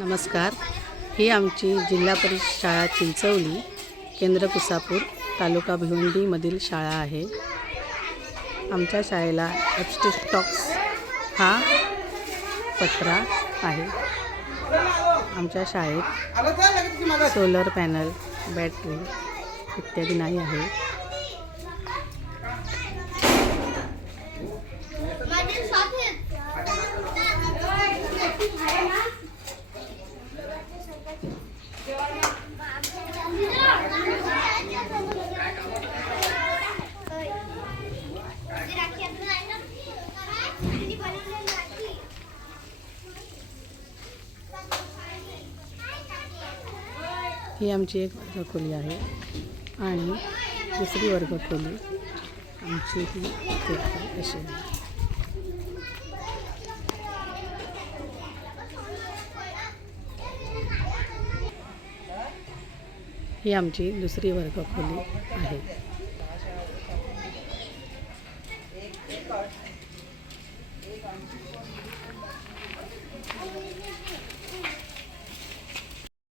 नमस्कार। ही आमची जिल्हा परिषद शाळा चिंचवली, केंद्र कुसापूर, तालुका भिवंडीमधील शाळा आहे। आमच्या शाळेला एस्बेस्टॉस हा पत्रा आहे। आमच्या शाळेत सोलर पॅनल, बॅटरी इत्यादी नाही आहे। ही आमची एक वर्गखोली आहे आणि दुसरी वर्गखोली आमची ही अशी आहे। ही आमची दुसरी वर्गखोली आहे।